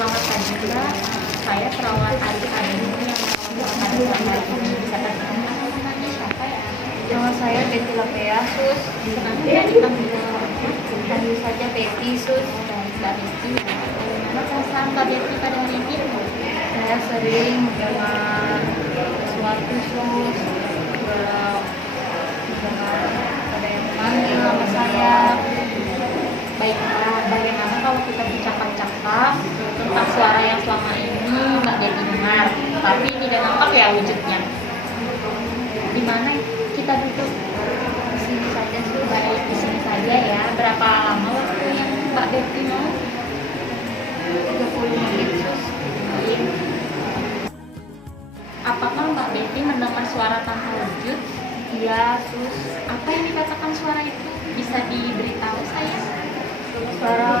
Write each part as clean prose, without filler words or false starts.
Selamat pagi Mbak, saya perawat adik-adik yang merawat adik-adik ini. Bisa perkenalkan namanya siapa ya? Nama saya Betty Lapea, Sus. Senangnya dipanggil Panggil saja Betty, Sus. Mbak Betty. Bagaimana perasaan Mbak Betty pada hari ini? Saya sering mendengar sesuatu, Sus. Mendengar ada yang memanggil nama saya. Baiklah, bagaimana kalau kita bercakap-cakap tentang suara yang selama ini Mbak Betty dengar, tapi tidak nampak ya wujudnya? Di mana kita duduk? Di sini saja, Sus. Baik, di sini saja ya. Berapa lama waktu yang Mbak Betty mau? 30 menit, Sus. Baik. Apakah Mbak Betty mendengar suara tanpa wujud? Iya, Sus. Apa yang dikatakan suara itu? Bisa diberitahu saya? Suara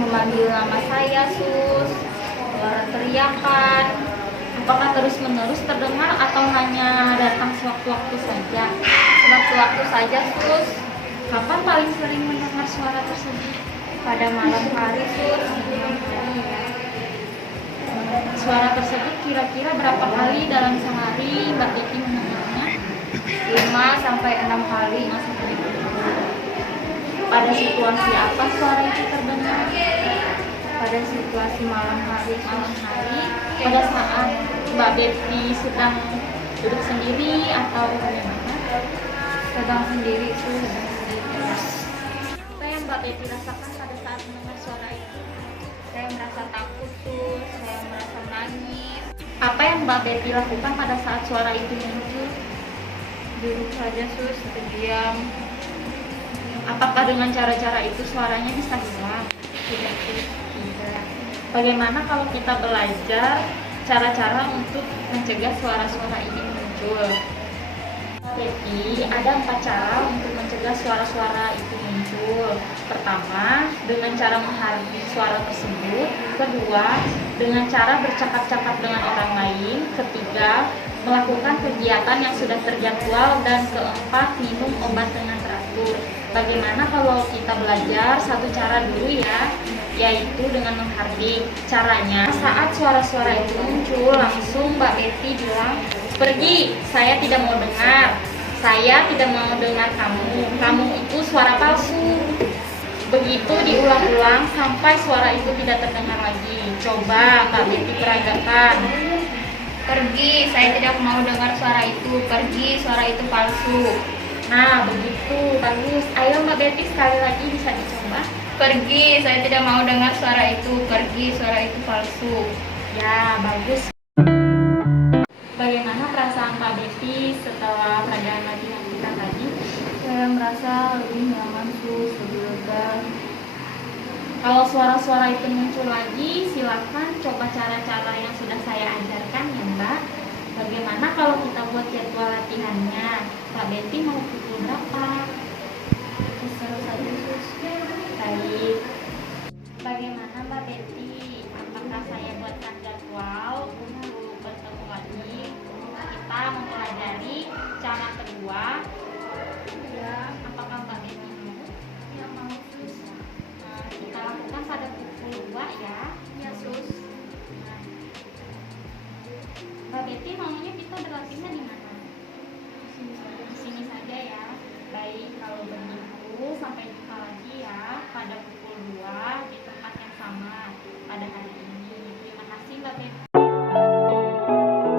memanggil nama saya, Sus. Suara teriakan. Apakah terus-menerus terdengar atau hanya datang sewaktu-waktu saja? Sewaktu-waktu saja, Sus. Kapan paling sering mendengar suara tersebut? Pada malam hari, Sus. Suara tersebut kira-kira berapa kali dalam sehari Mbak Betty mendengarnya? 5 sampai 6 kali. Pada situasi apa suara itu terdengar? Pada situasi malam hari, Malam Sus. hari, pada saat Mbak Betty sedang duduk sendiri atau bagaimana? Sedang sendiri, Sus. Apa yang Mbak Betty rasakan pada saat mendengar suara itu? Saya merasa takut, Sus. Saya merasa nangis. Apa yang Mbak Betty lakukan pada saat suara itu muncul? Duduk saja, Sus. Terdiam. Apakah dengan cara-cara itu suaranya bisa hilang? Tidak, Sus. Tidak. Bagaimana kalau kita belajar cara-cara untuk mencegah suara-suara ini muncul? Jadi ada 4 cara untuk mencegah suara-suara itu muncul. Pertama, dengan cara menghargai suara tersebut. Kedua, dengan cara bercakap-cakap dengan orang lain. Ketiga, melakukan kegiatan yang sudah terjadwal. Dan keempat, minum obat dengan teratur. Bagaimana kalau kita belajar satu cara dulu ya, yaitu dengan menghardik. Caranya, saat suara-suara itu muncul, langsung Mbak Betty bilang, "Pergi, saya tidak mau dengar. Saya tidak mau dengar kamu. Kamu itu suara palsu." Begitu diulang-ulang sampai suara itu tidak terdengar lagi. Coba Mbak Betty peragakan. Pergi, saya tidak mau dengar suara itu. Pergi, suara itu palsu. Nah, begitu. Bagus. Ayo Mbak Betty sekali lagi bisa dicoba. Pergi, saya tidak mau dengar suara itu. Pergi, suara itu palsu. Ya, bagus. Bagaimana perasaan Mbak Betty setelah pelajaran latihan kita tadi? Saya merasa lebih nyaman, Sus. Lebih lega. Kalau suara-suara itu muncul lagi, silakan coba cara-cara yang sudah saya ajarkan ya Mbak. Bagaimana kalau kita buat jadwal latihannya? Mbak Betty mau pukul berapa? Terserah saja, Sus.